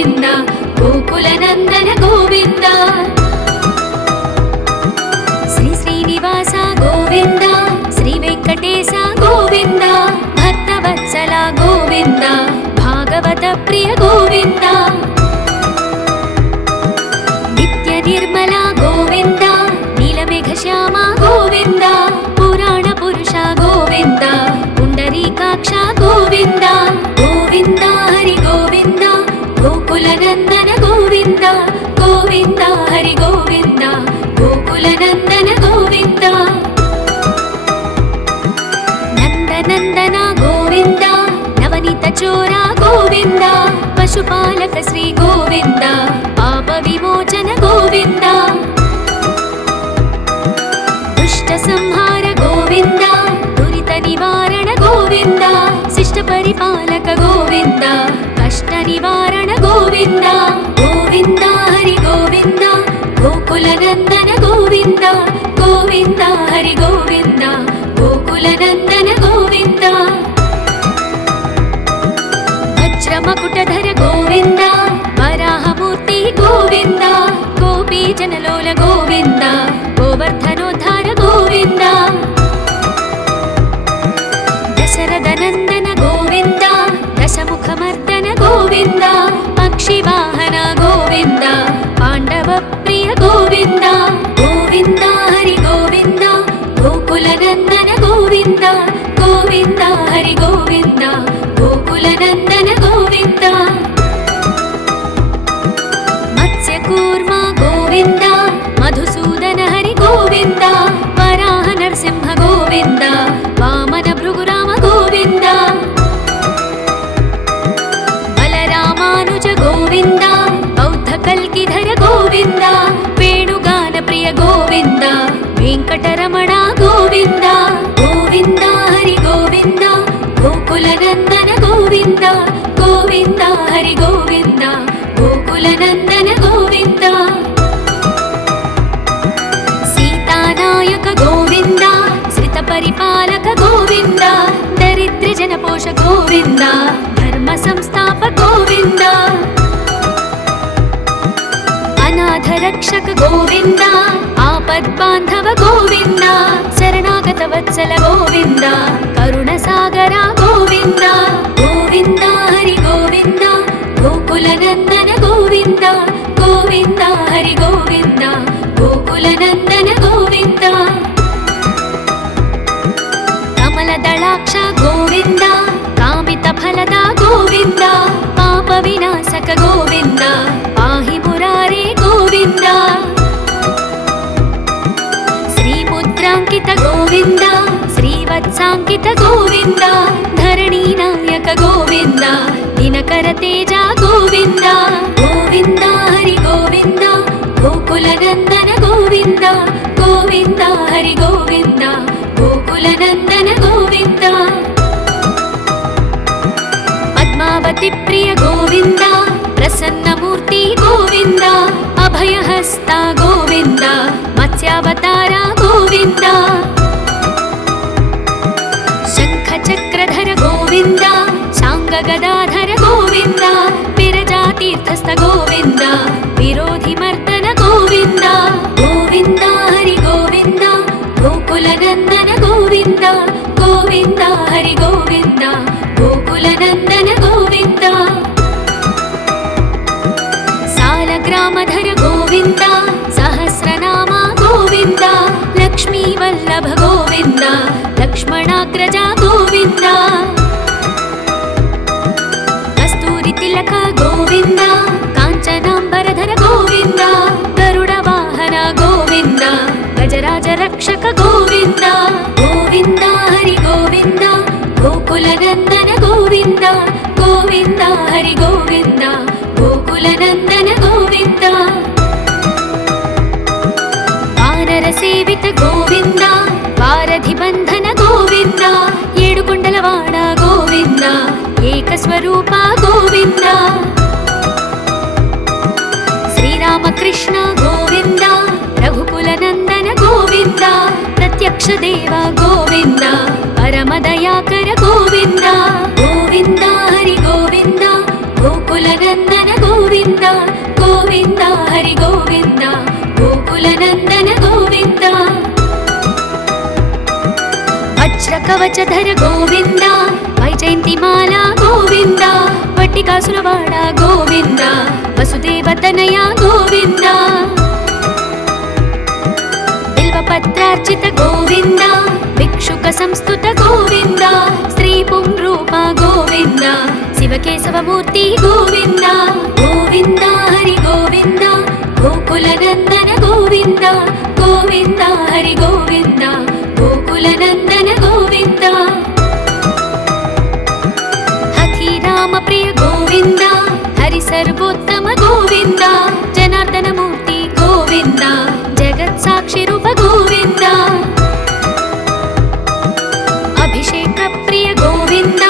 గోవింద గోకులనందన గోవింద శ్రీ శ్రీనివాస గోవింద శ్రీ వెంకటేశ గోవింద భక్తవత్సల గోవింద భాగవత ప్రియ గోవింద నిత్య నిర్మల గోవింద నీలమేఘ శ్యామ గోవింద పురాణ పురుష గోవింద పుండరీకాక్ష గోవింద గోవింద హరి గోవింద గోకులనందన గోవింద గోవింద హరి గోవింద గోకులనందన గోవింద నందనందన గోవింద నవనీత చోర గోవింద పశుపాలక శ్రీ గోవింద పాప విమోచన గోవింద దుష్ట సంహార గోవింద దురిత నివారణ గోవింద శిష్ట పరిపాలక గోవింద కష్ట నివారణ గోవింద గోవింద హరి గోవింద గోకులనందన గోవింద గోవింద హరి గోవింద గోకులనందన గోవింద వజ్రమకుటధర గోవింద వరాహమూర్తి గోవింద గోపీ జనలోల గోవింద గోవర్ధనోద్ధార గోవింద దశరథనందన గోవింద దశముఖమర్దన గోవింద పక్షివాహన గోవింద పాండవ ప్రియ గోవింద గోవింద హరి గోవింద గోకులనందన గోవింద గోవింద హరి గోవింద గోకులనందన గోవింద మత్స్యకూర్మ గోవింద మధుసూదన హరి గోవింద వరాహ నరసింహ గోవింద వామన భృగురామ గోవింద బలరామానుజ గోవింద బౌద్ధ కల్కిధర గోవింద వేణుగాన ప్రియ గోవింద వెంకటరమణ గోవింద గోవింద హరి గోవింద గోకులనందన గోవింద గోవింద హరి గోవింద గోకులనందన గోవింద సీతానాయక గోవింద శ్రిత పరిపాలక గోవింద దరిద్ర జనపోష గోవింద ధర్మ సంస్థాప గోవింద అనాథ రక్షక గోవింద ఆపద్బాంధవ గోవింద శరణాగత వత్సల గోవింద కరుణ సాగర గోవింద గోవింద హరి గోవింద గోకులనందన గోవింద గోవింద హరి గోవింద గోకులనందన గోవింద కమల దళాక్ష గోవింద కామిత ఫలద గోవింద పాప వినాశక గోవింద పాహి మురారే గోవింద శ్రీముద్రాంకిత గోవింద శ్రీవత్సాంకిత గోవింద ధరణీ నాయక గోవింద దినకర తేజ గోవింద గోవింద హరి గోవింద గోకులనందన గోవింద గోవింద హరి గోవింద గోకులనందన గోవింద పద్మావతి ప్రియ గోవింద ప్రసన్నమూర్తి గోవింద అభయహస్త గోవింద మత్స్యావతార గోవింద శంఖ చక్రధర గోవింద శాంగ గదాధర గోవింద విరజాతీర్థస్థ గోవింద విరోధి మర్దన గోవింద గోవింద హరి గోవింద గోకులనందన గోవింద గోవింద హరి గోవింద గోకులనందన గోవింద సాలగ్రామధర గోవింద సహస్రనామ గోవింద లక్ష్మీ వల్లభ గోవింద లక్ష్మణాగ్రజ గోవింద కస్తూరి తిలక గోవింద కాంచనాంబరధర గోవింద గరుడ వాహన గోవింద గజరాజ రక్షక గోవింద గోవింద హరి గోవింద గోకులనందన గోవింద గోవింద హరి గోవింద గోకులనందన గోవింద వానర సేవిత గోవింద వారధి బంధన గోవింద ఏడుకొండలవాడ గోవింద ఏకస్వరూప గోవింద శ్రీరామకృష్ణ గోవింద రఘుకులనందన గోవింద ప్రత్యక్ష దేవ గోవింద పరమదయాకర గోవింద గోవింద హరి గోవింద గోకులనందన గోవింద కవచధర గోవింద వైజయంతిమాల గోవింద వట్టికాసురవాడ గోవింద వసుదేవతనయ గోవింద బిల్వపత్రార్చిత గోవింద భిక్షుక సంస్తుత గోవింద శ్రీ పుంరూప గోవింద శివకేశవమూర్తి గోవింద గోవింద హరి గోవింద గోకులనందన గోవింద గోవింద హరి గోవింద గోకులనందన గోవింద హఠి రామ ప్రియ గోవింద హరి సర్వోత్తమ గోవింద జనార్దన మూర్తి గోవింద జగత్ సాక్షి రూప గోవింద అభిషేక ప్రియ గోవింద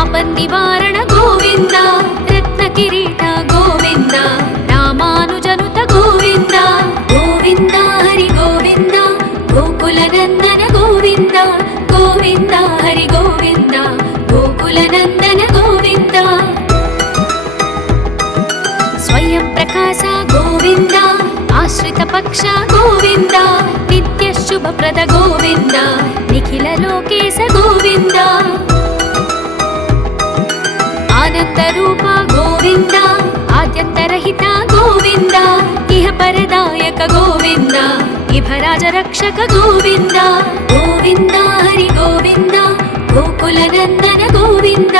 ఆపన్నివారణ గోవింద రత్న కిరీట గోవింద రామానుజనుత గోవింద గోవింద హరి గోవింద గోకులనందన గోవింద గోవింద హరి గోవింద గోకులనందన గోవింద స్వయం ప్రకాశ గోవింద ఆశ్రిత పక్ష గోవింద నిత్య శుభప్రద గోవింద నిఖిల లోకేశ గోవింద ఆనంద రూప గోవింద ఆద్యంతరహిత గోవింద ఇహ పరదాయక గోవింద ఇభరాజ రక్షక గోవింద గోవింద హరి గోవింద గోకులనందన గోవింద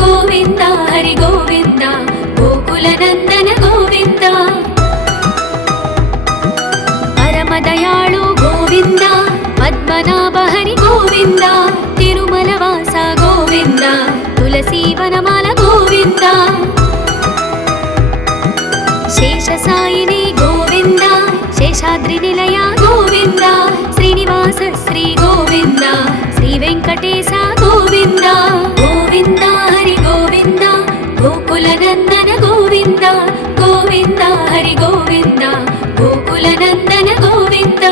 గోవింద హరి గోవింద గోకులనందన గోవింద పరమదయాళు గోవింద పద్మనాభ హరి గోవింద తిరుమల వాస గోవింద తులసీవనమాల గోవింద శేషసాయిని గోవింద శేషాద్రి నిలయ గోవింద శ్రీనివాస శ్రీ గోవింద శ్రీ వెంకటేశ గోవింద గోవింద హరి గోవింద గోకులనందన గోవింద గోవింద హరి గోవింద గోకులనందన గోవింద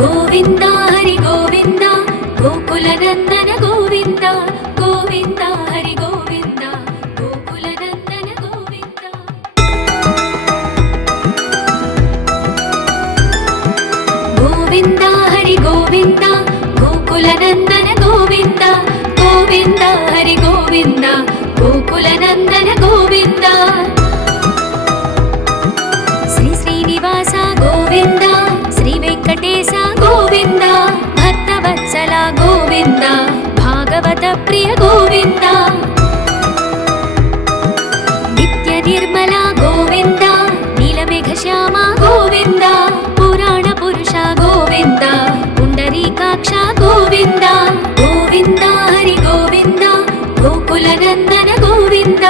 గోవింద హరి గోవింద గోకులనందన గోవింద గోవింద హరి గోవింద గోకులనందన గోవింద గోవింద హరి గోవింద గోకులనందన గోవింద గోవింద హరి గోవింద గోకులనందన గోవింద శ్రీ శ్రీనివాస గోవింద శ్రీ వెంకటేశ గోవింద భక్తవత్సల గోవింద భాగవత ప్రియ గోవింద నిత్య నిర్మల గోవింద నీలమేఘ శ్యామ గోవింద పురాణ పురుష గోవింద పుండరీకాక్ష గోవింద గోవింద హరి గోవింద గోకులనందన గోవింద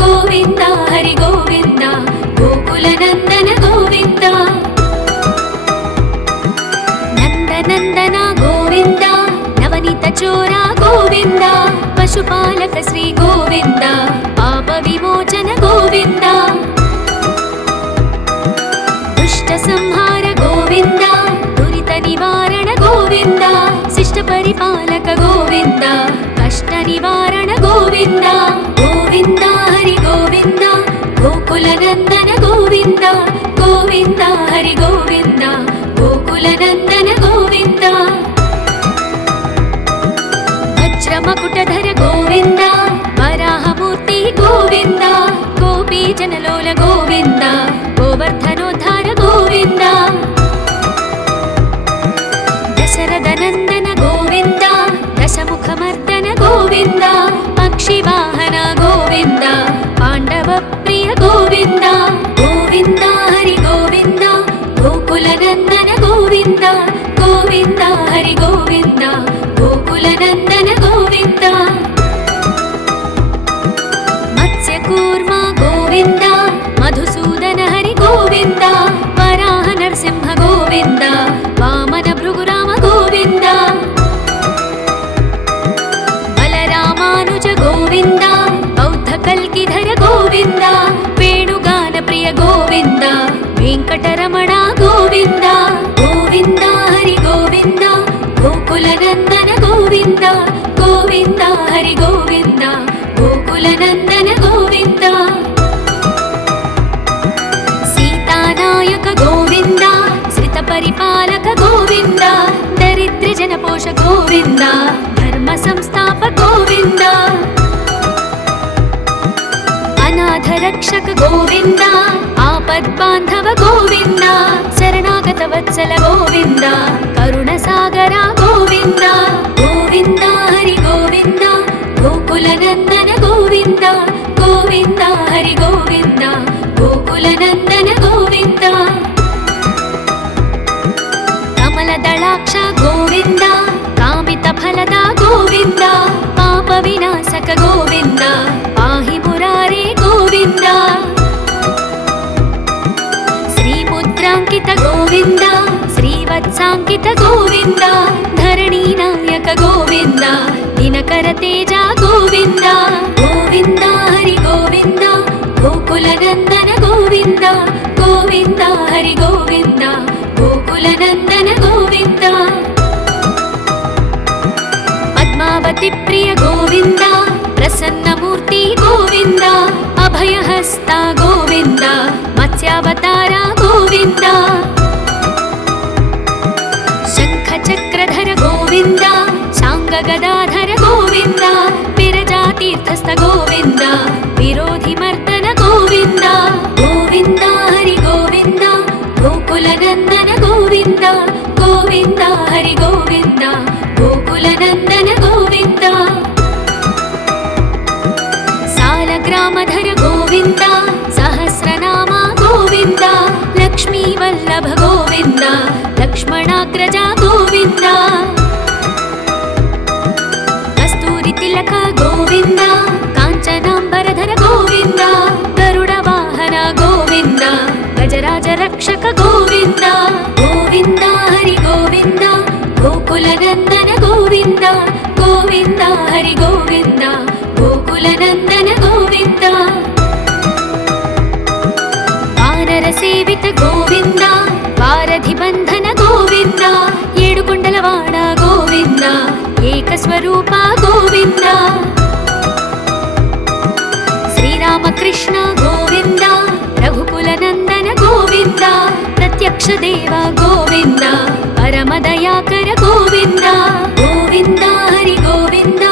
గోవింద హరి గోవింద గోకులనందన గోవింద నందనందన గోవింద నవనీత చోర గోవింద పశుపాలక శ్రీ గోవింద పాప విమోచన గోవింద దుష్ట సంహార గోవింద దురిత నివారణ గోవింద శిష్ట పరిపాలక గోవింద కష్ట నివారణ గోవింద గోవింద హరి గోవింద గోకులనందన గోవింద గోవింద హరి గోవింద గోకులనందన గోవింద వజ్రమకుటధర గోవింద వరాహమూర్తి గోవింద గోపీజనలోల గోవింద గోవర్ధనోద్ధార గోవింద దశరథనందన గోవింద దశముఖమర్దన గోవింద పక్షివాహన గోవింద పాండవ ప్రియ గోవింద గోవింద హరి గోవింద గోకులనందన గోవింద గోవింద హరి గోవింద గోకులనందన గోవింద మత్స్యకూర్మ గోవింద మధుసూదన హరి గోవింద వరాహ నరసింహ గోవింద వామన భృగురామ గోవింద బలరామానుజ గోవింద బౌద్ధ కల్కిధర గోవింద వేణుగాన ప్రియ గోవింద వెంకటరమణ గోవింద గోవింద హరి గోవింద గోకులనందన గోవింద గోవింద హరి గోవింద గోకులనందన గోవింద సీతానాయక గోవింద శ్రిత పరిపాల गोविन्द आपद्बान्धव गोविन्द शरणागत वत्सल गोविन्द करुणसागर गोविन्द गोविन्द हरि गोविन्द गोकुलनन्दन गोविन्द गोविन्द हरि गोविन्द गोकुलनन्दन गोविन्द कमलदलाक्ष गोविन्द कामितफलद गोविन्द पापविनाशक गोविन्द पाहि मुरारे गोविन्द श्रीमुद्राङ्कित गोविन्द श्रीवत्साङ्कित गोविन्द धरणीनायक गोविन्द दिनकर तेज गोविन्द गोविन्द हरि गोविन्द गोकुलनन्दन गोविन्द गोविन्द हरि गोविन्द गोकुलनन्दन गोविन्द पद्मावती प्रिय गोविन्द प्रसन्नमूर्ति गोविन्द अभयहस्त गोविन्द मत्स्यावतार गोविन्द शङ्खचक्रधर गोविन्द शाङ्गगदाधर गोविन्द विरजातीर्थस्थ गोविन्द विरोधिमर्दन गोविन्द गोविन्द हरि गोविन्द गोकुलनन्दन गोविन्द गोविन्द हरि गोविन्द गोकुलनन्दन गोविन्द सालग्रामधर गोविन्द सहस्रनाम गोविन्द लक्ष्मीवल्लभ गोविन्द लक्ष्मणाग्रज गोविन्द कस्तूरि तिलक गोविन्द काञ्चनाम्बरधर गोविन्द गरुडवाहन गोविन्द गजराज रक्षक गोविन्द गोविन्द हरि गोविन्द गोकुलनन्दन गोविन्द गोविन्द हरि गोविन्द गोकुलनन्दन गोविन्द वानरसेवित गोविन्द वारधिबन्धन गोविन्द येडुकुण्डलवाड गोविन्द एकस्वरूप गोविन्द श्रीरामकृष्ण गोविन्द रघुकुलनन्दन गोविन्द प्रत्यक्ष देव गोविन्द परमदयाकर गोविन्द गोविन्द हरि गोविन्द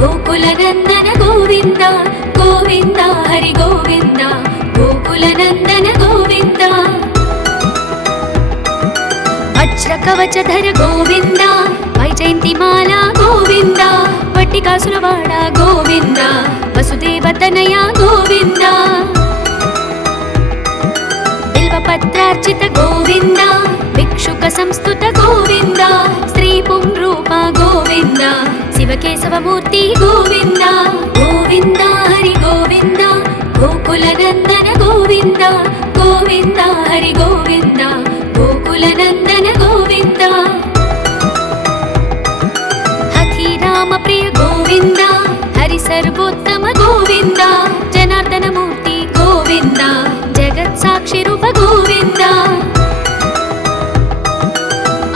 गोकुलनन्दन गोविन्द गोविन्द हरि गोविन्द गोकुलनन्दन गोविन्द वज्रकवचधर गोविन्द वैजयन्तिमाला गोविन्द वट्टिकासुरवाड गोविन्द वसुदेवतनय गोविन्द बिल्वपत्रार्चित गोविन्द भिक्षुक संस्तुत गोविन्द श्रीपुंरूप गोविन्द शिवकेशवमूर्ति गोविन्द गोविन्द हरि गोविन्द गोकुलनन्दन गोविन्द गोविन्द हरि गोविन्द गोकुलनन्दन गोविन्द हथिराम प्रिय गोविन्द हरि सर्वोत्तम गोविन्द जनार्दन मूर्ति गोविन्द जगत्साक्षि रूप गोविन्द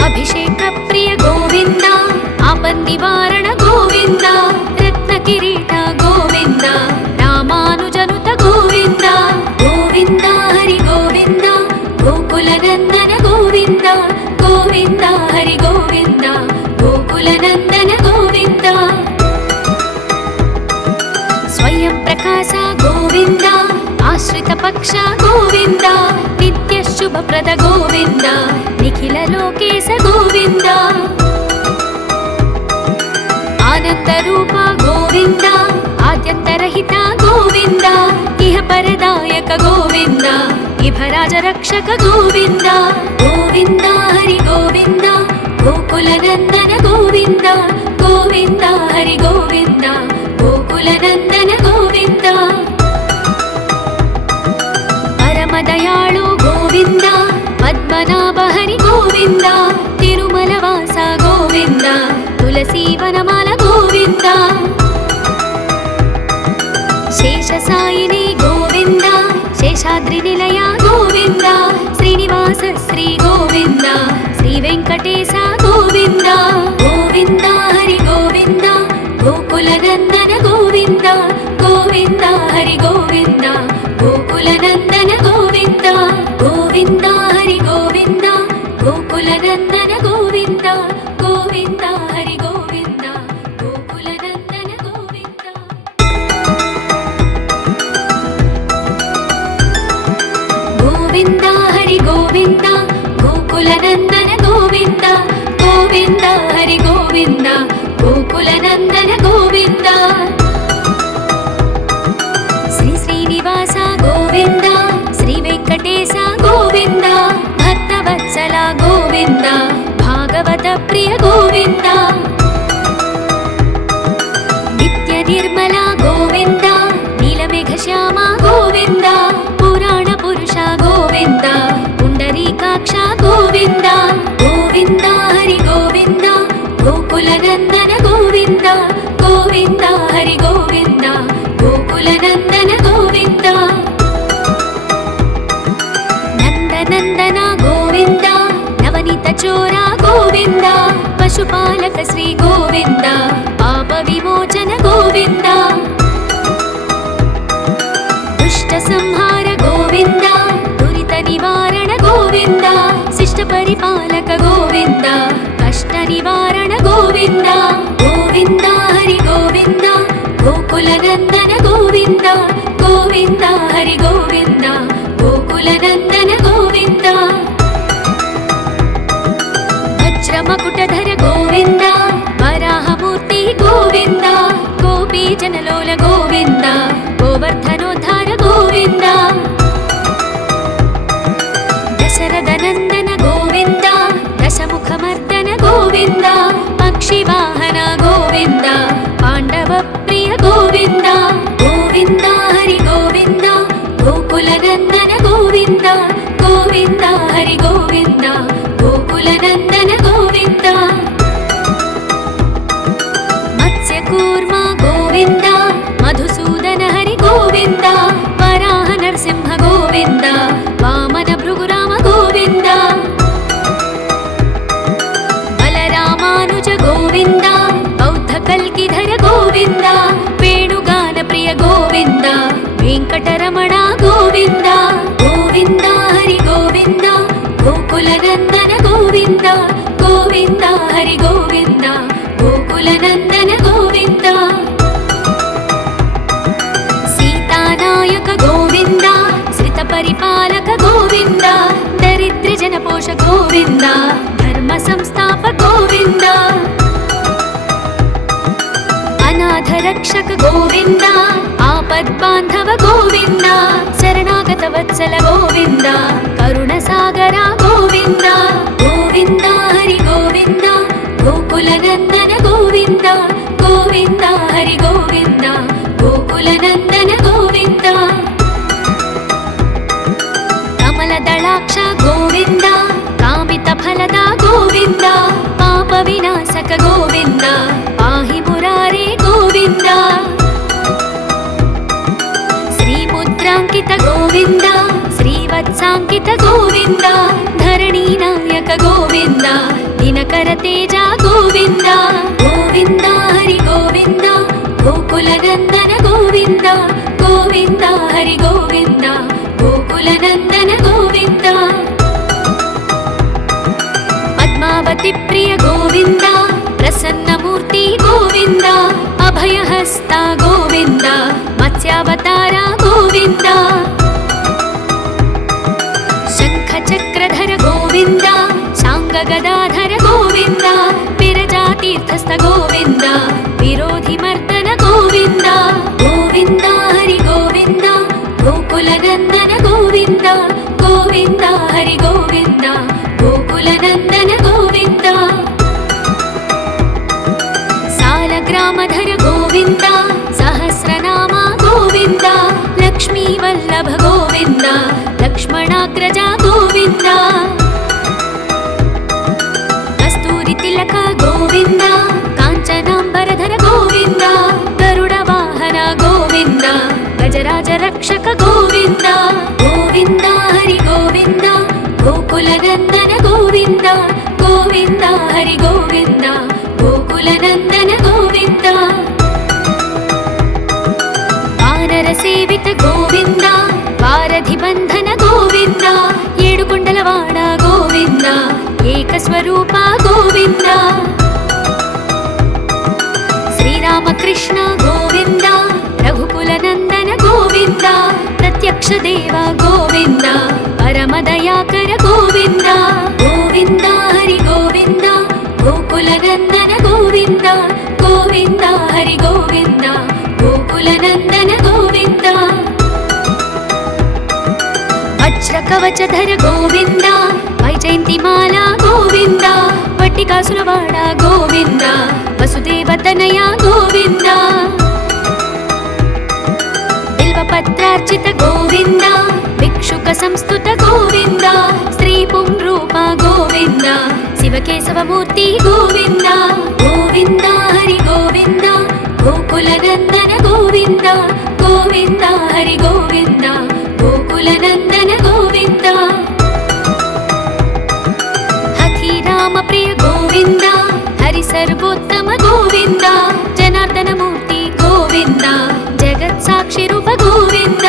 अभिषेक प्रिय गोविन्द आपन्निवारण गोविन्द रत्नकिरीट गोविन्द रामानुजनुत गोविन्द गोविन्द हरि गोविन्द गोकुलनन्दन गोविन्द गोविन्द हरि गोविन्द गोकुलनन्दन गोविन्द स्वयं प्रकाश गोविन्द आश्रित पक्ष गोविन्द नित्य शुभप्रद गोविन्द निखिल लोकेश गोविन्द आनंद रूप गोविन्द आद्यन्तरहित गोविन्द इह परदायक गोविन्द इभराज रक्षक गोविन्द गोविन्द हरि गोविन्द गोकुलनन्दन गोविन्द गोविन्द हरि गोविन्द गोकुलनन्दन गोविन्द परमदयाळु गोविन्द पद्मनाभ हरि गोविन्द तिरुमलवास गोविन्द तुलसीवनमाल गोविन्द शेषसायिनी गोविन्द शेषाद्रिनिलय गोविन्द श्रीनिवास श्री गोविन्द श्रीवेङ्कटेश गोविन्द गोविन्द हरि गोविन्द गोकुलनन्दन गोविन्द गोविन्द हरि गोविन्द गोकुलनन्दन गोविन्द गोविन्द हरि गोविन्द गोकुलनन्दन गोविन्द गोविन्द हरि गोविन्द गोकुलनन्दन गोविन्द హరి గోవింద గోకులనందన గోవింద శ్రీ శ్రీనివాస గోవింద శ్రీ వెంకటేశ గోవింద భక్తవత్సల గోవింద భాగవత ప్రియ గోవింద నిత్య నిర్మల గోవింద నీలమేఘ శ్యామ గోవింద పురాణ పురుష గోవింద పుండరీకాక్ష గోవింద గోవింద హరి గోవింద గోకులనందన గోవింద గోవింద హరి గోవింద గోకులనందన గోవింద నందనందన గోవింద నవనీత చోర గోవింద పశుపాలక శ్రీ గోవింద పాప విమోచన గోవింద దుష్ట సంహార గోవింద దురిత నివారణ గోవింద శిష్ట పరిపాలక గోవింద కష్ట నివారణ గోవింద గోవింద హరి గోవింద గోకులనందన గోవింద గోవింద హరి గోవింద గోకులనందన గోవింద వజ్రమకుటధర గోవింద వరాహమూర్తి గోవింద గోపీ జనలోల గోవింద గోవర్ధనోద్ధార గోవింద దశరథనందన గోవింద దశముఖమర్దన గోవింద పక్షివాహన గోవింద పాండవ ప్రియ గోవింద గోవింద హరి గోవింద గోకులనందన గోవింద గోవింద హరి గోవింద గోకులనందన గోవింద మత్స్యకూర్మ గోవింద మధుసూదన హరి గోవింద వరాహ నరసింహ గోవింద వామన భృగురామ గోవింద బలరామానుజ గోవింద బౌద్ధ కల్కిధర గోవింద వేణుగాన ప్రియ గోవింద వెంకటరమణ గోవింద గోవింద హరి గోవింద గోకులనందన గోవింద గోవింద హరి గోవింద గోకులనందన గోవింద సీతానాయక గోవింద శ్రిత పరిపాలక గోవింద దరిద్ర జనపోష గోవింద ధర్మ సంస్థాప గోవింద అనాథ రక్షక గోవింద ఆపద్బాంధవ గోవింద శరణాగత వత్సల గోవింద కరుణ సాగర గోవింద గోవింద హరి గోవింద గోకులనందన గోవింద గోవింద హరి గోవింద గోకులనందన గోవింద కమల దళాక్ష గోవింద కామిత ఫలద గోవింద పాప వినాశక గోవింద పాహి మురారే గోవింద శ్రీముద్రాంకిత గోవింద శ్రీవత్సాంకిత గోవింద ధరణీ నాయక గోవింద దినకర తేజ గోవింద గోవింద హరి గోవింద గోకులనందన గోవింద గోవింద హరి గోవింద గోకులనందన గోవింద పద్మావతి ప్రియ గోవింద ప్రసన్నమూర్తి గోవింద అభయహస్త గోవింద మత్స్యావతార గోవింద శంఖ చక్రధర గోవింద శాంగ గదాధర గోవింద విరజాతీర్థస్థ గోవింద విరోధి మర్దన గోవింద గోవింద హరి గోవింద గోకులనందన గోవింద గోవింద హరి గోవింద గోకులనందన గోవింద సాలగ్రామధర గోవింద సహస్రనామ గోవింద లక్ష్మీ వల్లభ గోవింద లక్ష్మణాగ్రజ గోవింద కస్తూరి తిలక గోవింద కాంచనాంబరధర గోవింద గరుడ వాహన గోవింద గజరాజ రక్షక గోవింద గోవింద హరి గోవింద గోకులనందన గోవింద గోవింద హరి గోవింద గోకులనందన గోవింద వానర సేవిత గోవింద వారధి బంధన గోవింద ఏడుకొండలవాడ గోవింద ఏకస్వరూప గోవింద శ్రీరామకృష్ణ గోవింద రఘుకులనందన గోవింద ప్రత్యక్ష దేవ గోవింద పరమదయాకర గోవింద గోవింద హరి గోవింద గోకులనందన కవచధర గోవింద వైజయంతిమాల గోవింద వట్టికాసురవాడ గోవింద వసుదేవతనయ గోవింద బిల్వపత్రార్చిత గోవింద భిక్షుక సంస్తుత గోవింద శ్రీ పుంరూప గోవింద శివకేశవమూర్తి గోవింద గోవింద హరి గోవింద గోకులనందన గోవింద గోవింద హరి గోవింద గోకులనందన గోవింద హఠి రామ ప్రియ గోవింద హరి సర్వోత్తమ గోవింద జనార్దన మూర్తి గోవింద జగత్ సాక్షి రూప గోవింద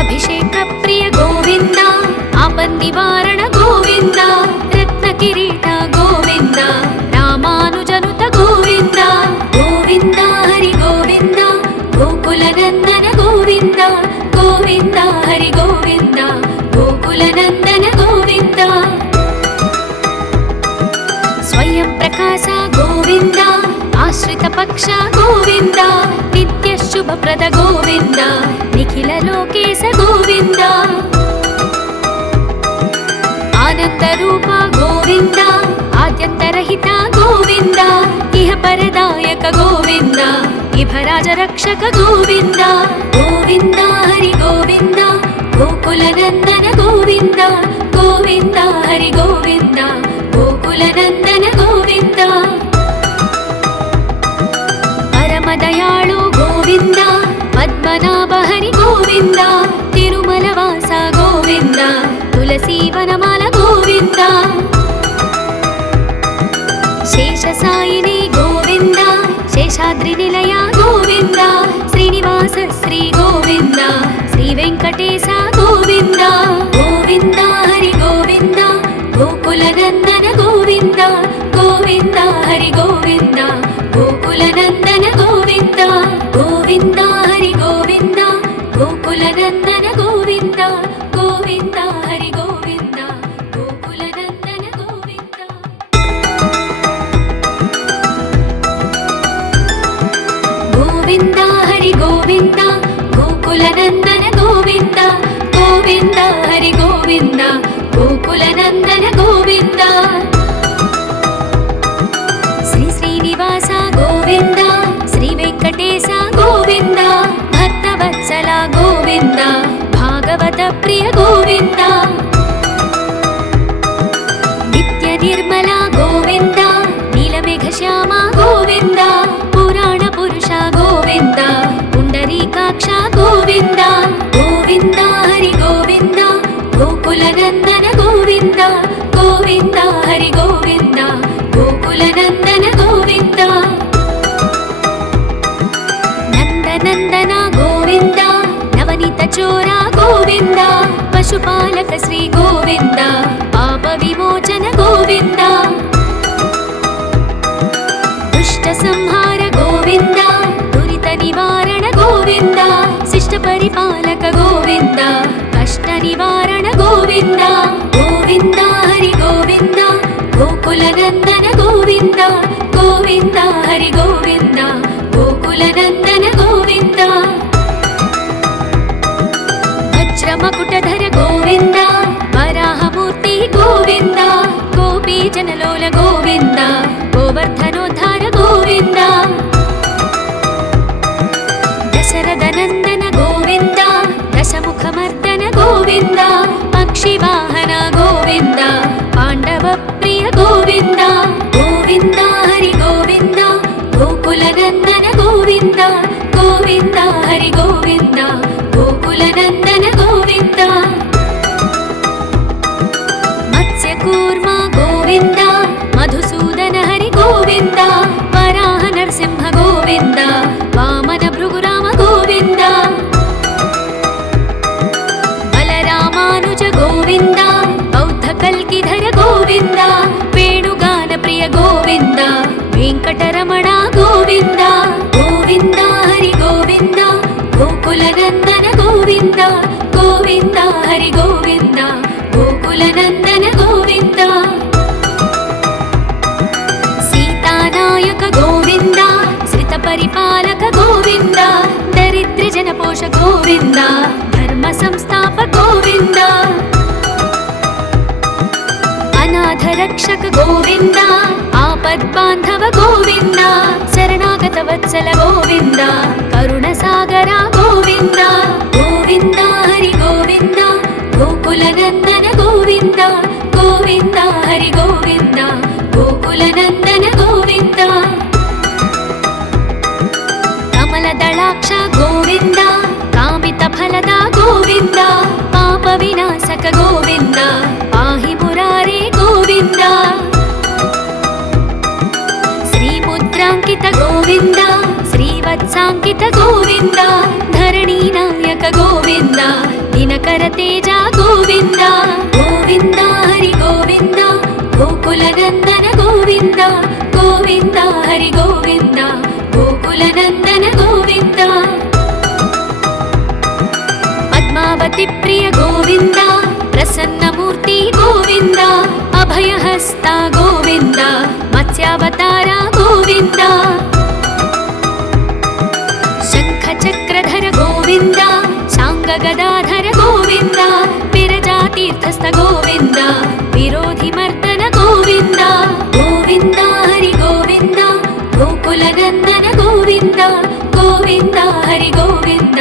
అభిషేక ప్రియ గోవింద ఆపన్నివారణ గోవింద రత్న కిరీట గోవింద రామానుజనుత గోవింద గోవింద హరి గోవింద గోకులనందన గోవింద గోవింద హరి గోవింద గోకులనందన గోవింద స్వయం ప్రకాశ గోవింద ఆశ్రిత పక్ష గోవింద నిత్య శుభప్రద గోవింద నిఖిల లోకేశ గోవింద ఆనంద రూప గోవింద ఆద్యంతరహిత గోవింద ఇహ పరదాయక గోవింద ఇభరాజ రక్షక గోవింద గోవింద హరి గోవింద గోకులనందన గోవింద గోవింద హరి గోవింద గోకులనందన గోవింద పరమదయాళు గోవింద పద్మనాభ హరి గోవింద తిరుమల వాస గోవింద తులసీ వనమాల గోవింద శేషసాయిని గోవింద శేషాద్రి నిలయ గోవింద శ్రీనివాస శ్రీ గోవింద శ్రీ వెంకటేశ గోవింద గోవింద హరి గోవింద గోకులనందన గోవింద గోవింద హరి గోవింద గోకులనందన గోవింద గోవింద హరి గోవింద గోకులనందన గోవింద గోవింద హరి గోవింద గోకులనందన గోవింద గోవింద హరి గోవింద గోకులనందన గోవింద గోవింద హరి గోవింద గోకులనందన గోవింద శ్రీ శ్రీనివాస గోవింద శ్రీ వెంకటేశ గోవింద భక్తవత్సల గోవింద భాగవత ప్రియ గోవింద నిత్య నిర్మల గోవింద నీలమేఘ శ్యామ గోవింద పురాణ పురుష గోవింద పుండరీకాక్ష గోవింద గోవింద హరి గోవింద గోకులనందన గోవింద గోవింద హరి గోవింద గోకులనందన గోవింద నందనందన గోవింద నవనీత చోర గోవింద పశుపాలక శ్రీ గోవింద పాప విమోచన గోవింద దుష్ట సంహార గోవింద దురిత నివారణ గోవింద శిష్ట పరిపాలక గోవింద కష్ట నివారణ గోవింద గోవింద హరి గోవింద గోకులనందన గోవింద గోవింద హరి గోవింద గోకులనందన గోవింద వజ్రమకుటధర గోవింద వరాహమూర్తి గోవింద గోపీజనలోల గోవింద గోవర్ధనోద్ధార గోవింద దశరథనందన గోవింద దశముఖమర్దన గోవింద పక్షివాహన గోవింద పాండవ ప్రియ గోవింద గోవింద హరి గోవింద గోకులనందన గోవింద గోవింద హరి గోవింద గోకులనందన గోవింద మత్స్యకూర్మ గోవింద మధుసూదన హరి గోవింద వరాహ నరసింహ గోవింద వామన భృగురామ గోవింద బలరామానుజ గోవింద బౌద్ధ కల్కిధర గోవింద వేణుగాన ప్రియ గోవింద వెంకటరమణ గోవింద గోవింద హరి గోవింద గోకులనందన గోవింద గోవింద హరి గోవింద గోకులనందన గోవింద సీతానాయక గోవింద శ్రిత పరిపాలక గోవింద దరిద్ర జన పోష గోవింద ధర్మ संस्थापक गोविन्द अनाथ रक्षक गोविन्द आपद्बान्धव गोविन्द शरणागत वत्सल गोविन्द करुणसागर गोविन्द गोविन्द हरि गोविन्द गोकुलनन्दन गोविन्द गोविन्द हरि गोविन्द गोकुलनन्दन गोविन्द कमलदलाक्ष गोविन्द कामितफलद गोविन्द पापविनाशक गोविन्द पाहि मुरारे गोविन्द श्रीमुद्राङ्कित गोविन्द श्रीवत्साङ्कित गोविन्द धरणीनायक गोविन्द दिनकर तेज गोविन्द गोविन्द हरि गोविन्द गोकुलनन्दन गोविन्द गोविन्द हरि गोविन्द गोकुलनन्दन गोविन्द पद्मावती प्रिय गोविन्द प्रसन्नमूर्ति गोविन्द अभयहस्त गोविन्द मत्स्यावतार गोविन्द शङ्खचक्रधर गोविन्द शाङ्गगदाधर गोविन्द विरजातीर्थस्थ गोविन्द विरोधिमर्दन गोविन्द गोविन्द हरि गोविन्द गोकुलनन्दन गोविन्द गोविन्द हरि गोविन्द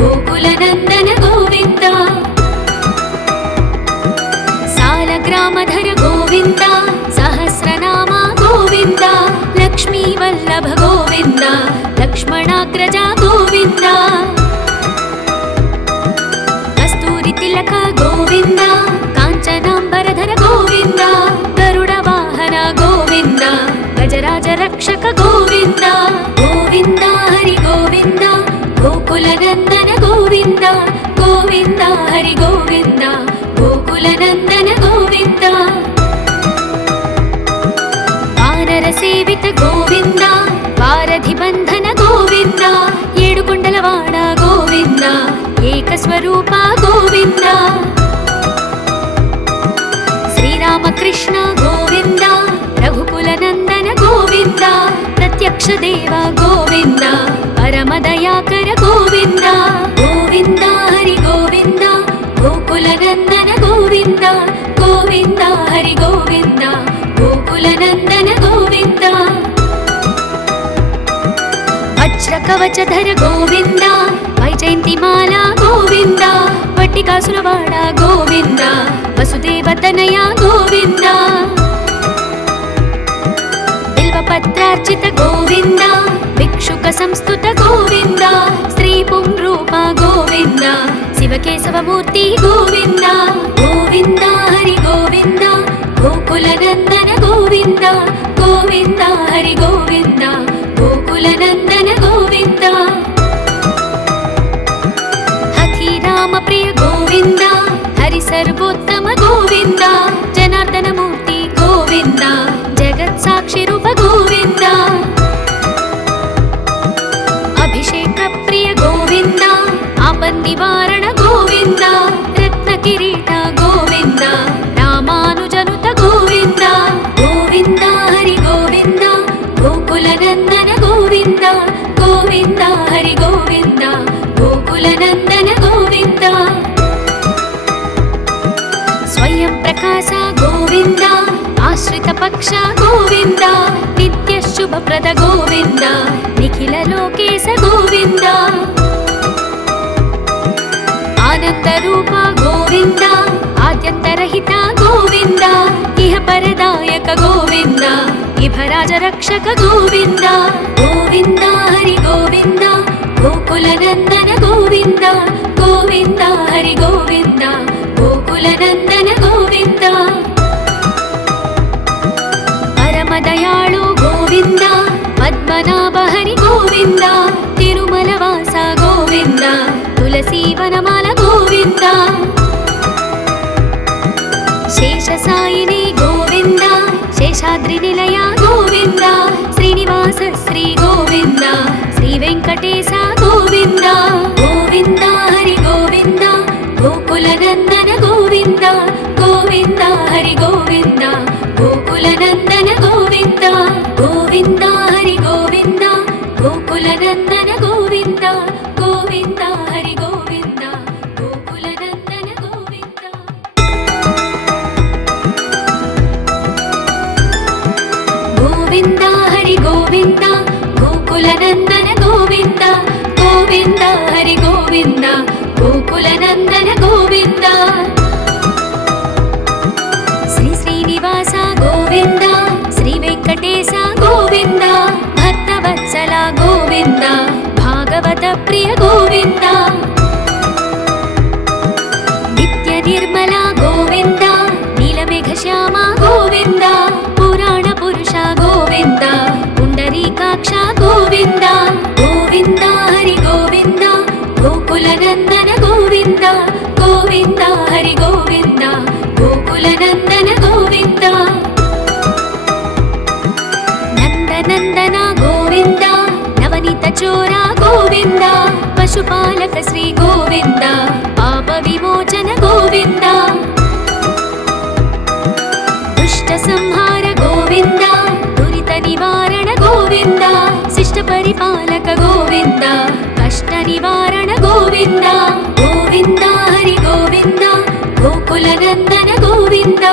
गोकुलनन्दन गोविन्द सालग्रामधर गोविन्द सहस्रनाम गोविन्द लक्ष्मीवल्लभ गोविन्द लक्ष्मणाग्रज गोविन्द कस्तूरि तिलक गोविन्द काञ्चनाम्बरधर गोविन्द गरुडवाहन गोविन्द गजराज रक्षक गोविन्द गोविन्द हरि गोविन्द गोकुलनन्दन गोविन्द गोविन्द हरि गोविन्द गोकुलनन्दन गोविन्द वानरसेवित गोविन्द वारधिबन्धन गोविन्द येडुकुण्डलवाड गोविन्द एकस्वरूप गोविन्द श्रीरामकृष्ण गोविन्द रघुकुलनन्दन गोविन्द प्रत्यक्ष देव गोविन्द परमदयाकर गोविन्द गोविन्द हरि गोविन्द गोकुलनन्दन गोविन्द गोविन्द हरि गोविन्द गोकुलनन्दन गोविन्द वज्रकवचधर गोविन्द वैजयन्तिमाला गोविन्द वट्टिकासुरवाड गोविन्द वसुदेवतनय गोविन्द बिल्वपत्रार्चित गोविन्द भिक्षुक संस्तुत गोविन्द श्रीपुंरूप गोविन्द शिवकेशवमूर्ति गोविन्द गोविन्द हरि गोविन्द गोकुलनन्दन गोविन्द गोविन्द हरि गोविन्द गोकुलनन्दन गोविन्द हथिराम प्रिय गोविन्द हरि सर्वोत्तम गोविन्द जनार्दन मूर्ति गोविन्द जगत्साक्षि रूप गोविन्द अभिषेक प्रिय गोविन्द आपन्निवारण गोविन्द रत्नकिरीट गोविन्द रामानुजनुत गोविन्द गोविन्द हरि गोविन्द गोकुलनन्दन गोविन्द गोविन्द हरि गोविन्द गोकुलनन्दन गोविन्द स्वयं प्रकाश गोविन्द आश्रित पक्ष गोविन्द नित्य शुभप्रद गोविन्द निखिल लोकेश गोविन्द आनंद रूप गोविन्द आद्यन्तरहित गोविन्द इह परदायक गोविन्द इभराज रक्षक गोविन्द गोविन्द हरि गोविन्द गोकुलनन्दन गोविन्द गोविन्द हरि गोविन्द गोकुलनन्दन गोविन्द परमदयाळु गोविन्द पद्मनाभ हरि गोविन्द तिरुमलवास गोविन्द तुलसीवनमाल गोविन्द शेषसायिनी गोविन्द शेषाद्रिनिलय गोविन्द श्रीनिवास श्री गोविन्द श्रीवेङ्कटेश गोविन्द गोविन्द हरि गोविन्द गोकुलनन्दन गोविन्द गोविन्द हरि गोविन्द गोकुलनन्दन गोविन्द गोविन्द हरि गोविन्द गोकुलनन्दन गोविन्द गोविन्द हरि गोविन्द गोकुल గోవింద హరి గోవింద గోకుల నందన గోవింద శ్రీ శ్రీనివాస గోవింద శ్రీ వెంకటేశ గోవింద భక్తవత్సల గోవింద భాగవత ప్రియ గోవింద నిత్య నిర్మల గోవింద నీలమేఘ శ్యామ గోవింద పురాణ పురుష గోవింద పుండరీకాక్ష గోవింద గోవింద హరి గోవింద గోకుల నందన గోవింద గోవింద హరి గోవింద గోకుల నందన గోవింద నందనందన గోవింద నవనీత చోర గోవింద పశుపాలక శ్రీ గోవింద పాప విమోచన గోవింద దుష్ట సంహార గోవింద దురిత నివారణ గోవింద శిష్ట పరిపాలక గోవింద కష్ట నివారణ గోవింద గోవింద హరి గోవింద గోకుల నందన గోవింద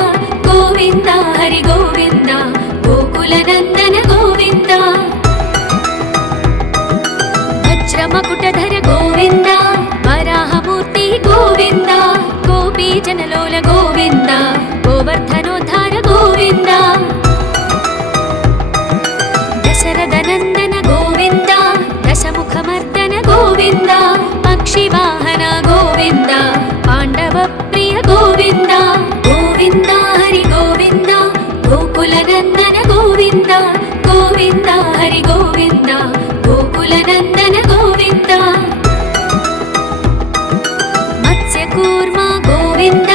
గోవింద హరి గోవింద గోకుల నందన గోవింద వజ్రమకుటధర గోవింద వరాహమూర్తి గోవింద గోపీ జనలోల గోవింద గోవర్ధనోద్ధార గోవింద దశరథ నందన గోవింద దశముఖమర్దన గోవింద పక్షివాహన గోవింద పాండవ ప్రియ గోవింద గోవింద హరి గోవింద గోకుల నందన గోవింద గోవింద హరి గోవింద గోకుల నందన గోవింద మత్స్యకూర్మ గోవింద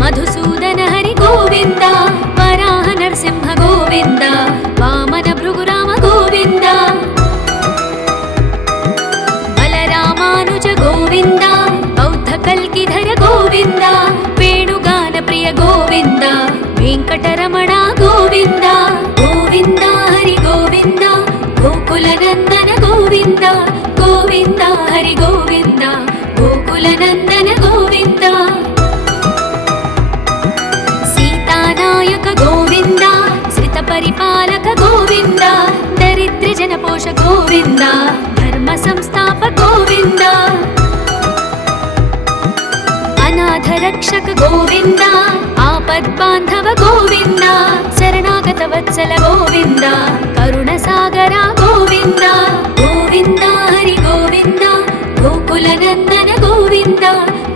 మధుసూదన హరి గోవింద వరాహ నరసింహ గోవింద వామన భృగురామ గోవింద బలరామానుజ గోవింద బౌద్ధ కల్కిధర గోవింద వేణుగాన ప్రియ గోవింద వెంకటరమణ గోవింద గోవింద హరి గోవింద గోకుల నందన గోవింద గోవింద హరి గోవింద గోకుల నందన గోవింద సీతానాయక గోవింద శ్రిత పరిపాలక గోవింద దరిద్ర జనపోష గోవింద ధర్మ సంస్థాప గోవింద అనాథ రక్షక గోవింద ఆపద్బాంధవ గోవింద శరణాగత వత్సల గోవింద కరుణ సాగర గోవింద గోవింద హరి గోవింద గోకుల నందన గోవింద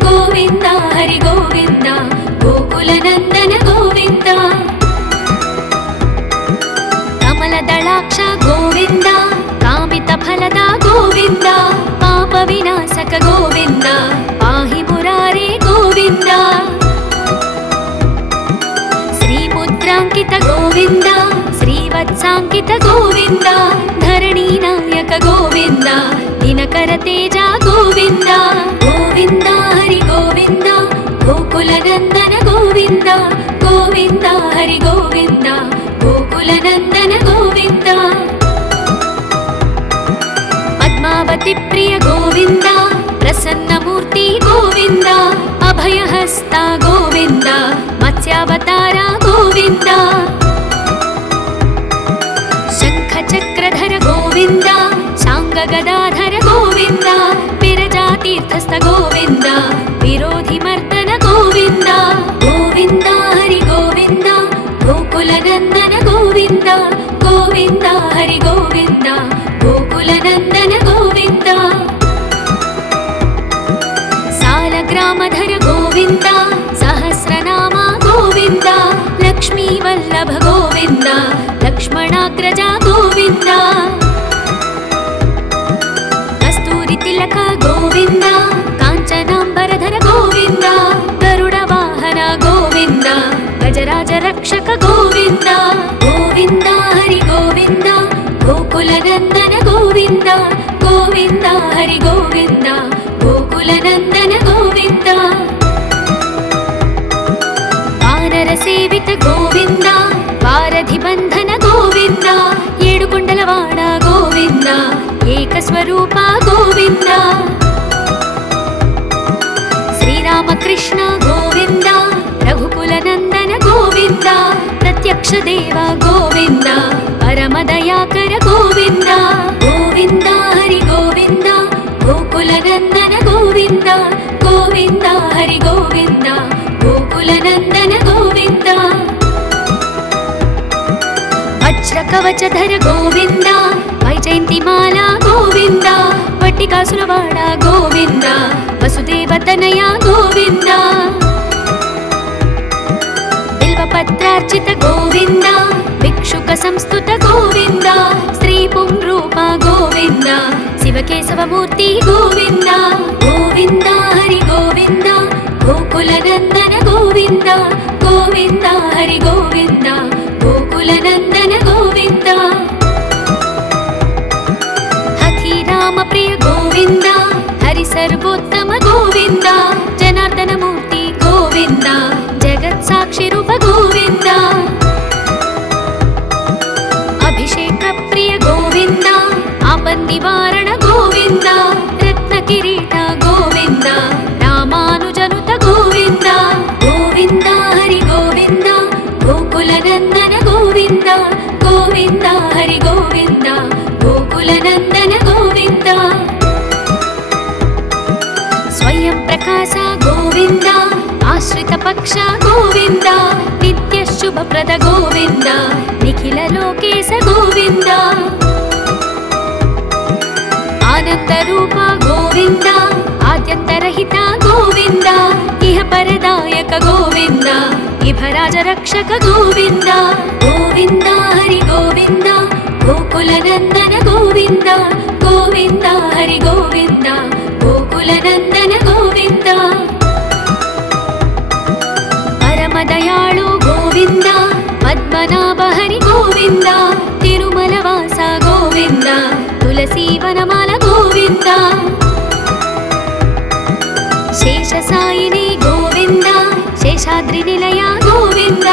గోవింద హరి గోవింద గోకుల నందన గోవింద కమల దళాక్ష గోవింద కామిత ఫలద గోవింద పాప వినాశక గోవింద పాహి మురారే గోవింద శ్రీముద్రాంకిత గోవింద శ్రీవత్సాంకిత గోవింద ధరణీ నాయక గోవింద దినకర తేజ గోవింద గోవింద హరి గోవింద గోకుల నందన గోవింద గోవింద హరి గోవింద గోకుల నందన గోవింద పద్మావతి ప్రియ గోవింద ప్రసన్నమూర్తి గోవింద అభయహస్త గోవింద మత్స్యావతార గోవింద శంఖ చక్రధర గోవింద శాంగ గదాధర గోవింద విరజాతీర్థస్థ గోవింద విరోధి మర్దన గోవింద గోవింద హరి గోవింద గోకుల నందన గోవింద గోవింద హరి గోవింద గోకుల నందన గోవింద సాలగ్రామధర గోవింద సహస్రనామ గోవింద లక్ష్మీ వల్లభ గోవింద లక్ష్మణాగ్రజ గోవింద కస్తూరి తిలక గోవింద కాంచనాంబరధర గోవింద గరుడ వాహన గోవింద గజరాజ రక్షక గోవింద గోవింద హరి గోవింద గోకుల నందన గోవింద గోవింద హరి గోవింద గోకుల నందన గోవింద వానర సేవిత గోవింద వారధి బంధన గోవింద ఏడుకొండలవాడ గోవింద ఏకస్వరూప గోవింద శ్రీరామకృష్ణ గోవింద రఘుకుల నందన గోవింద ప్రత్యక్ష దేవ గోవింద పరమదయాకర గోవింద గోవింద హరి గోవింద గోకుల కవచధర గోవింద వైజయంతిమాల గోవింద వట్టికాసులవాడ గోవింద వసుదేవతనయ గోవింద బిల్వపత్రార్చిత గోవింద భిక్షుక సంస్తుత గోవింద శ్రీ పుంరూప గోవింద శివకేశవమూర్తి గోవింద గోవింద హరి గోవింద గోకులనందన గోవింద గోవింద హరి గోవింద గోకులనందన గోవింద హఠి రామ ప్రియ గోవింద హరి సర్వోత్తమ గోవింద జనార్దన మూర్తి గోవింద జగత్ సాక్షి రూప గోవింద అభిషేక ప్రియ గోవింద ఆపన్నివారణ గోవింద రత్న కిరీట గోవింద రామానుజనుత గోవింద గోవింద హరి గోవింద గోకులనందన గోవింద గోవింద హరి గోవింద గోకులనందన గోవింద స్వయం ప్రకాశ గోవింద ఆశ్రిత పక్ష గోవింద నిత్య శుభప్రద గోవింద నిఖిల లోకేశ గోవింద ఆనంద రూప గోవింద ఆద్యంతరహిత గోవింద ఇహ పరదాయక గోవింద ఇభరాజ రక్షక గోవింద గోవింద హరి గోవింద గోకులనందన గోవింద గోవింద హరి గోవింద గోకులనందన గోవింద పరమదయాళు గోవింద పద్మనాభ హరి గోవింద తిరుమల వాస గోవింద తులసీవనమాల గోవింద శేషసాయిని గోవింద శేషాద్రి నిలయ గోవింద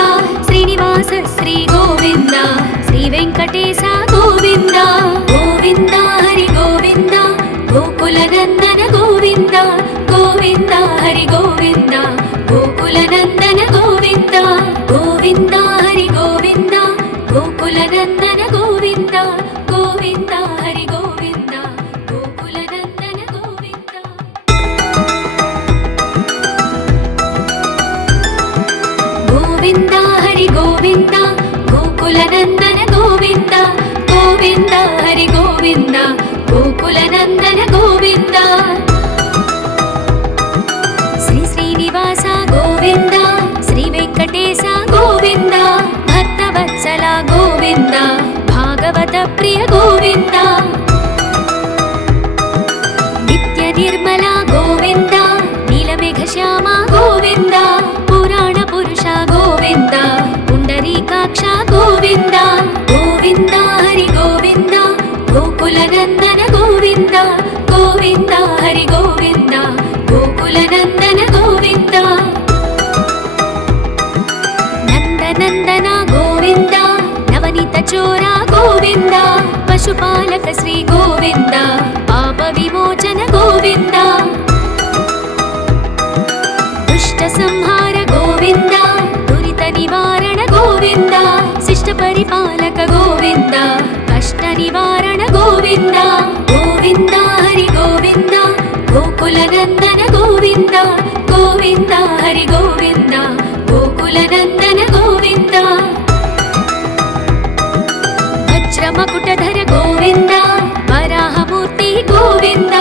శ్రీనివాస శ్రీ గోవింద శ్రీ వెంకటేశ గోవింద గోవింద హరి గోవింద గోకులనందన గోవింద గోవింద హరి గోవింద గోకులనందన గోవింద గోవింద హరి గోవింద గోకులనందన గోవింద గోవింద హరి గోవింద గోకులనందన గోవింద గోవింద హరి గోవింద గోకులనందన గోవింద గోవింద హరి గోవింద గోకులనందన గోవింద శ్రీ శ్రీనివాస గోవింద శ్రీ వెంకటేశ గోవింద భక్తవత్సల గోవింద భాగవత ప్రియ గోవింద నిత్య నిర్మల గోవింద నీలమేఘ శ్యామ గోవింద పురాణ పురుష గోవింద పుండరీకాక్ష గోవింద గోవింద హరి గోవింద గోకులనందన గోవింద గోవింద హరి గోవింద గోకులనందన గోవింద నందనందన గోవింద నవనీత చోర గోవింద పశుపాలక శ్రీ గోవింద పాప విమోచన గోవింద దుష్ట సంహార గోవింద దురిత నివారణ గోవింద శిష్ట పరిపాలక గోవింద కష్ట నివారణ గోవింద గోవింద హరి గోవింద గోకులనందన గోవింద గోవింద హరి గోవింద గోకులనందన గోవింద వజ్రమకుటధర గోవింద వరాహమూర్తి గోవింద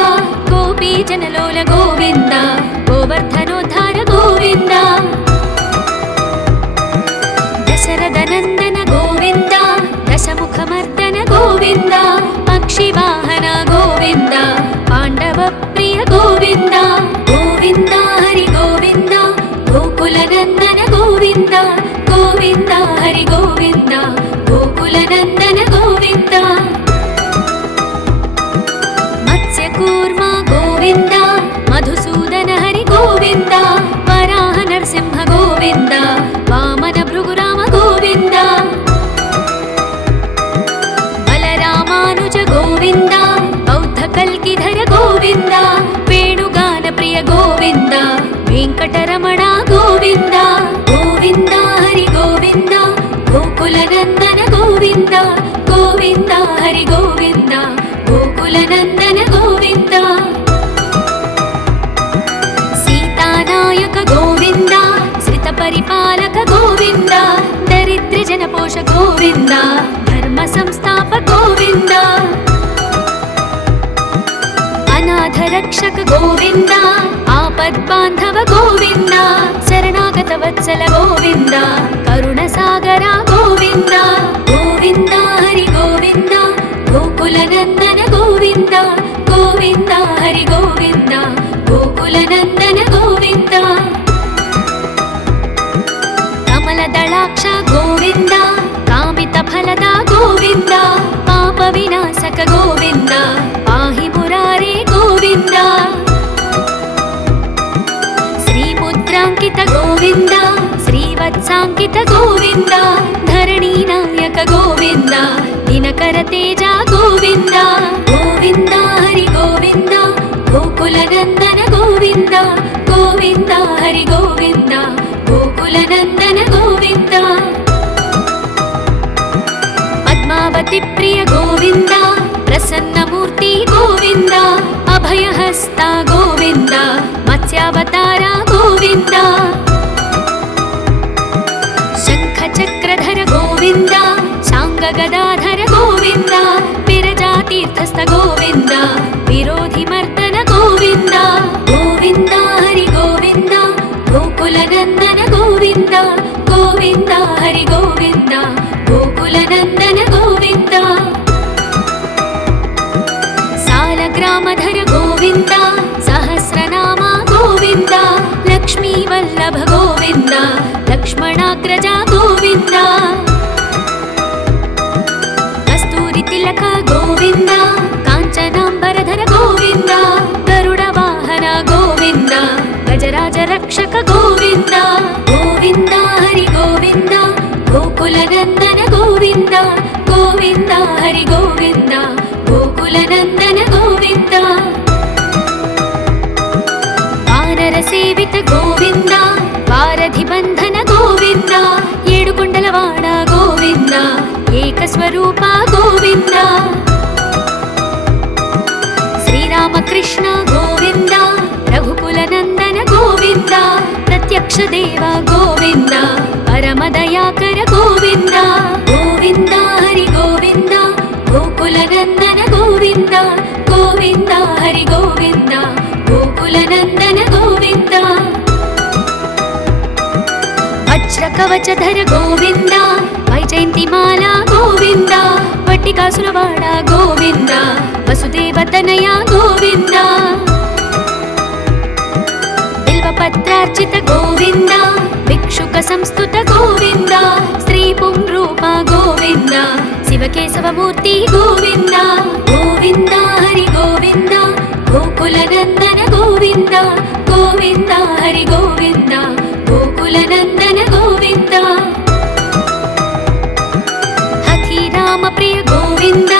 గోపీజనలోల గోవింద గోవర్ధనోద్ధార గోవింద దశరథనందన గోవింద దశముఖమర్దన గోవింద పక్షివాహన గోవింద పాండవ ప్రియ గోవింద గోవింద హరి గోవింద గోకులనందన గోవింద గోవింద హరి గోవింద గోకులనందన గోవింద మత్స్యకూర్మ గోవింద మధుసూదన హరి గోవింద వరాహ నరసింహ గోవింద వామన భృగురామ గోవింద బలరామానుజ గోవింద బౌద్ధ కల్కిధర గోవింద వేణుగా रक्षक गोविन्द आपद्बान्धव गोविन्द शरणागत वत्सल गोविन्द करुणसागर गोविन्द गोविन्द हरि गोविन्द गोकुलनन्दन गोविन्द गोविन्द हरि गोविन्द गोकुलनन्दन गोविन्द कमलदलाक्ष गोविन्द कामितफलद गोविन्द पापविनाशक गोविन्द पाहि मुरारे गोविन्द श्रीमुद्राङ्कित गोविन्द श्रीवत्साङ्कित गोविन्द धरणीनायक गोविन्द दिनकर तेज गोविन्द गोविन्द हरि गोविन्द गोकुलनन्दन गोविन्द गोविन्द हरि गोविन्द गोकुलनन्दन गोविन्द पद्मावती प्रिय गोविन्द प्रसन्नमूर्ति गोविन्द अभयहस्त गोविन्द मत्स्यावतार गोविन्द शङ्खचक्रधर गोविन्द शाङ्गगदाधर गोविन्द विरजातीर्थस्थ गोविन्द विरोधिमर्दन गोविन्द गोविन्द हरि गोविन्द गोकुलनन्दन गोविन्द गोविन्द हरि गोविन्द गोकुलनन्दन गोविन्द सालग्रामधर गोविन्द सहस्रनाम गोविन्द लक्ष्मीवल्लभ गोविन्द लक्ष्मणाग्रज गोविन्द कस्तूरि तिलक गोविन्द काञ्चनाम्बरधर गोविन्द गरुडवाहन गोविन्द गजराज रक्षक गोविन्द गोविन्द हरि गोविन्द गोकुलनन्दन गोविन्द गोविन्द हरि गोविन्द गोकुलनन्दन गोविन्द वानरसेवित गोविन्द वारधिबन्धन गोविन्द येडुकुण्डलवाड गोविन्द एकस्वरूप गोविन्द श्रीरामकृष्ण गोविन्द रघुकुलनन्दन गोविन्द प्रत्यक्ष देव गोविन्द परमदयाकर गोविन्द गोविन्द हरि गोविन्द गोकुलनन्दन गोविन्द गोविन्द हरि गोविन्द गोकुलनन्दन गोविन्द वज्रकवचधर गोविन्द वैजयन्तिमाला गोविन्द वट्टिकासुरवाड गोविन्द वसुदेवतनय गोविन्द बिल्वपत्रार्चित गोविन्द भिक्षुक संस्तुत गोविन्द श्रीपुंरूप गोविन्द शिवकेशवमूर्ति गोविन्द गोविन्द हरि गोविन्द गोकुलनन्दन गोविन्द गोविन्द हरि गोविन्द गोकुलनन्दन गोविन्द हथिराम प्रिय गोविन्द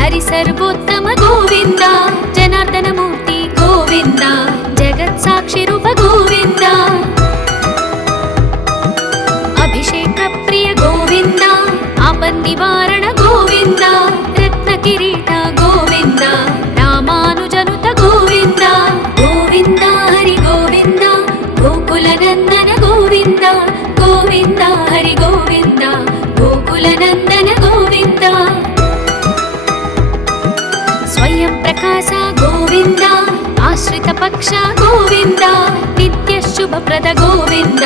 हरि सर्वोत्तम गोविन्द जनार्दन मूर्ति गोविन्द जगत्साक्षि रूप गोविन्द अभिषेक प्रिय गोविन्द आपन्निवारण गोविन्द रत्नकिरीट गोविन्द रामानुजनुत गोविन्द गोविन्द हरि गोविन्द गोकुलनन्दन गोविन्द गोविन्द हरि गोविन्द गोकुलनन्दन गोविन्द स्वयं प्रकाश गोविन्द आश्रित पक्ष गोविन्द नित्य शुभप्रद गोविन्द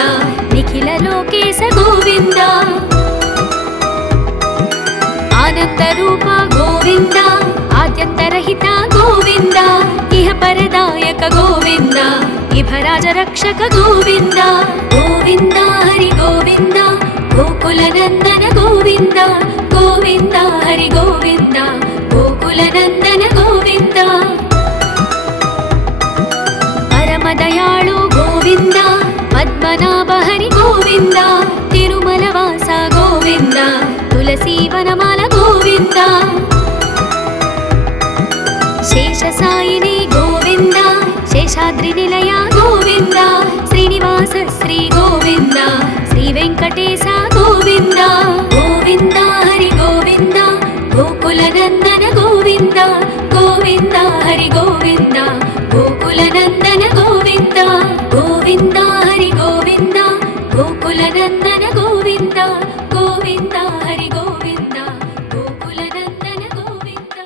निखिल लोकेश गोविन्द आनंद रूप गोविन्द आद्यन्तरहित गोविन्द इह परदायक गोविन्द इभराज रक्षक गोविन्द गोविन्द हरि गोविन्द गोकुलनन्दन गोविन्द गोविन्द हरि गोविन्द गोकुलनन्दन गोविन्द परमदयाळु गोविन्द पद्मनाभ हरि गोविन्द तिरुमलवास गोविन्द तुलसीवनमाल गोविन्द शेषसायिनी गोविन्द शेषाद्रिनिलय गोविन्द श्रीनिवास श्री गोविन्द श्रीवेङ्कटेश गोविन्द गोविन्द हरि गोविन्द गोकुलनन्दन गोविन्द गोविन्द हरि गोविन्द गोकुलनन्दन गोविन्द गोविन्द हरि गोविन्द गोकुलनन्दन गोविन्द गोविन्द हरि गोविन्द गोकुलनन्दन गोविन्द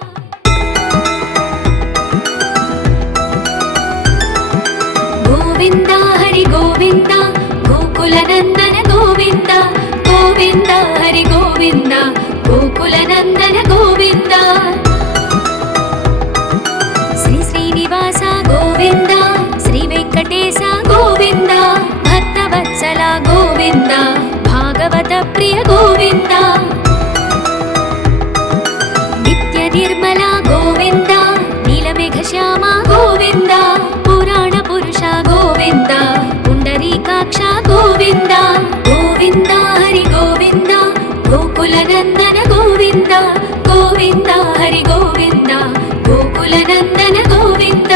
प्रिय गोविन्द नित्य निर्मल गोविन्द नीलमेघ श्याम गोविन्द पुराण पुरुष गोविन्द पुण्डरीकाक्ष गोविन्द गोविन्द हरि गोविन्द गोकुलनन्दन गोविन्द गोविन्द हरि गोविन्द गोकुलनन्दन गोविन्द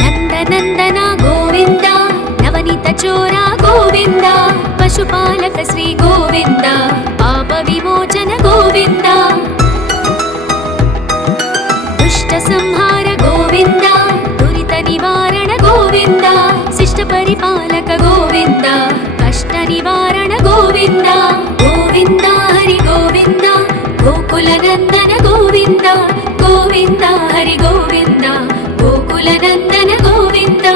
नन्दनन्दन गोविन्द नवनीत चोर गोविन्द पशुपालक श्री गोविन्द पाप विमोचन गोविन्द दुष्ट संहार गोविन्द दुरित निवारण गोविन्द शिष्ट परिपालक गोविन्द कष्ट निवारण गोविन्द गोविन्द हरि गोविन्द गोकुलनन्दन गोविन्द गोविन्द हरि गोविन्द गोकुलनन्दन गोविन्द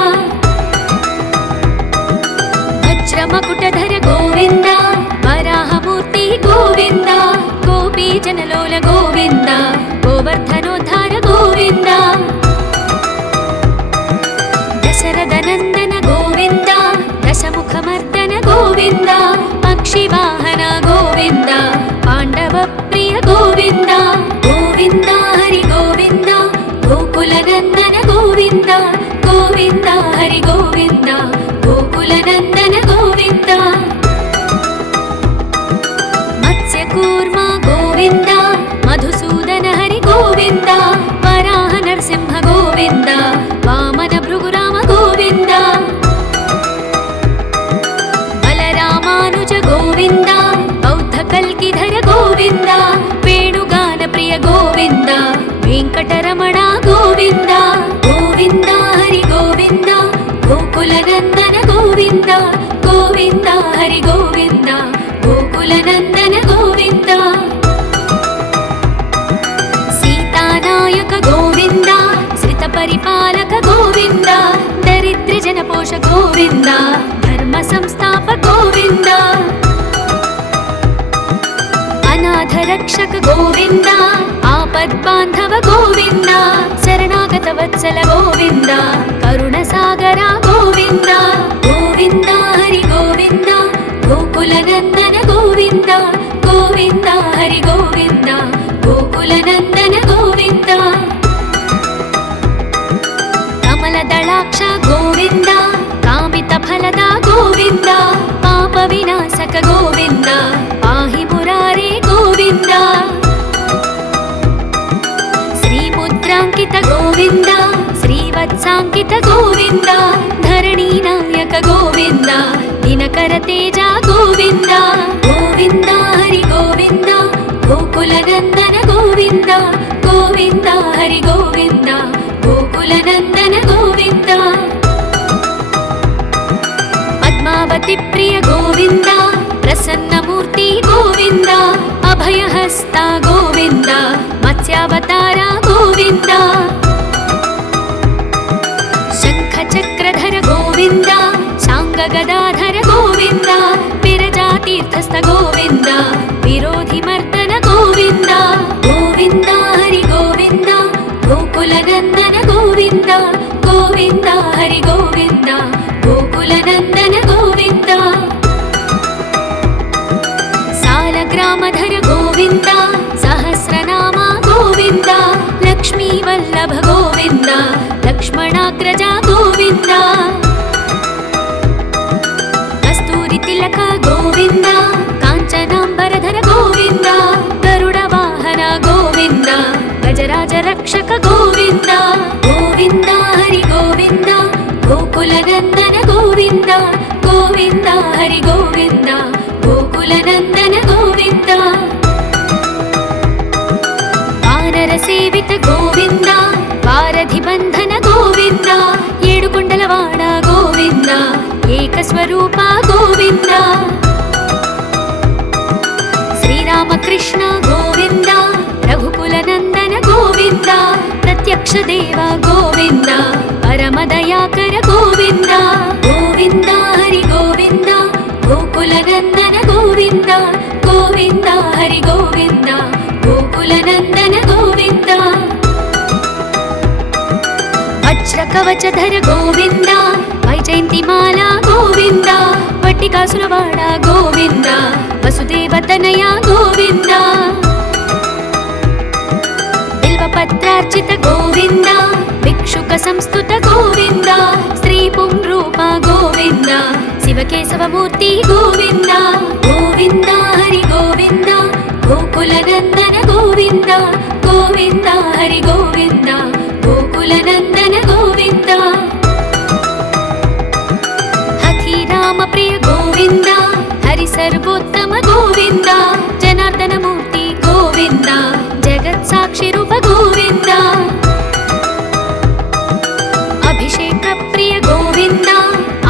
वज्रमकुटधर गोविन्द वराहमूर्ति गोविन्द गोपीजनलोल गोविन्द गोवर्धनोद्धार गोविन्द दशरथनन्दन गोविन्द दशमुखमर्दन गोविन्द पक्षिवाहन गोविन्द पाण्डवप्रिय गोविन्द गोविन्द हरि गोविन्द गोकुलनन्दन गोविन्द गोविन्द हरि गोविन्द गोकुलनन्दन गोविन्द मत्स्यकूर्म गोविन्द मधुसूदन हरि गोविन्द वराह नरसिंह गोविन्द वामन भृगुराम गोविन्द बलरामानुज गोविन्द बौद्ध कल्किधर गोविन्द वेणुगान प्रिय गोविन्द वेङ्कटरमण गोविन्द गोविन्द हरि गोविन्द गोकुलनन्दन गोविन्द गोविन्द हरि गोविन्द गोकुलनन्दन गोविन्द सीतानायक गोविन्द श्रितपरिपालक गोविन्द दरिद्रजनपोष गोविन्द धर्म संस्थापक गोविन्द अनाथ रक्षक गोविन्द आपद्बान्धव गोविन्द शरणागत वत्सल गोविन्द करुणसागर गोविन्द गोविन्द हरि गोविन्द गोकुलनन्दन गोविन्द गोविन्द हरि गोविन्द गोकुलनन्दन गोविन्द कमलदलाक्ष गोविन्द कामितफलद गोविन्द पापविनाशक गोविन्द पाहि मुरारे गोविन्द श्रीमुद्राङ्कित गोविन्द श्रीवत्साङ्कित गोविन्द धरणीनायक गोविन्द दिनकर तेज गोविन्द गोविन्द हरि गोविन्द गोकुलनन्दन गोविन्द गोविन्द हरि गोविन्द गोकुलनन्दन गोविन्द पद्मावती प्रिय गोविन्द प्रसन्नमूर्ति गोविन्द अभयहस्त गोविन्द मत्स्यावतार गोविन्द शङ्खचक्रधर गोविन्द शाङ्गगदाधर गोविन्द विरजातीर्थस्थ गोविन्द विरोधिमर्दन गोविन्द गोविन्द हरि गोविन्द गोकुलनन्दन गोविन्द गोविन्द हरि गोविन्द गोकुलनन्दन गोविन्द सालग्रामधर गोविन्द सहस्रनाम गोविन्द लक्ष्मीवल्लभ गोविन्द लक्ष्मणाग्रज गोविन्द कस्तूरि तिलक गोविन्द काञ्चनाम्बरधर गोविन्द गरुडवाहन गोविन्द गजराज रक्षक गोविन्द गोविन्द हरि गोविन्द गोकुलनन्दन गोविन्द गोविन्द हरि गोविन्द गोकुलनन्दन गोविन्द वानरसेवित गोविन्द वारधिबन्धन गोविन्द येडुकुण्डलवाड गोविन्द एकस्वरूप गोविन्द श्रीरामकृष्ण गोविन्द रघुकुलनन्दन गोविन्द प्रत्यक्ष देव गोविन्द परमदयाकर गोविन्द गोविन्द हरि गोविन्द गोकुलनन्दन गोविन्द गोविन्द हरि गोविन्द गोकुलनन्दन गोविन्द वज्रकवचधर गोविन्द वैजयन्तिमाला गोविन्द वट्टिका దేవాసురవాడ గోవింద వసుదేవతనయ గోవింద బిల్వపత్రార్చిత గోవింద భిక్షుక సంస్తుత గోవింద శ్రీ పుంరూప గోవింద శివకేశవమూర్తి గోవింద గోవింద హరి గోవింద గోకుల నందన గోవింద గోవింద హరి గోవింద గోకుల నందన గోవింద హఠి రామ ప్రియ గోవింద హరి సర్వోత్తమ గోవింద జనార్దన మూర్తి గోవింద జగత్ సాక్షి రూప గోవింద అభిషేక ప్రియ గోవింద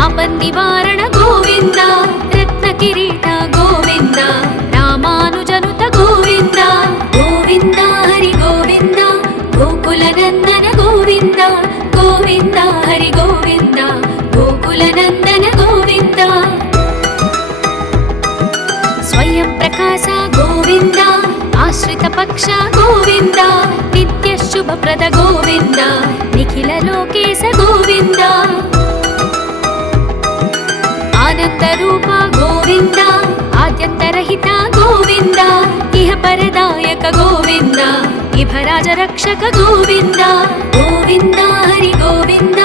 ఆపన్ నివారణ గోవింద రత్న కిరీట గోవింద రామానుజనుత గోవింద గోవింద హరి గోవింద గోకుల నందన గోవింద గోవింద హరి గోవింద గోకుల నందన గోవింద స్వయం ప్రకాశ గోవింద ఆశ్రిత పక్ష గోవింద నిత్య శుభప్రద గోవింద నిఖిల లోకేశ గోవింద ఆనంద రూప గోవింద ఆద్యంతరహిత గోవింద ఇహ పరదాయక గోవింద ఇభరాజ రక్షక గోవింద గోవింద హరి గోవింద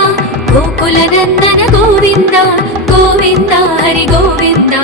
గోకుల నందన గోవింద గోవింద హరి గోవింద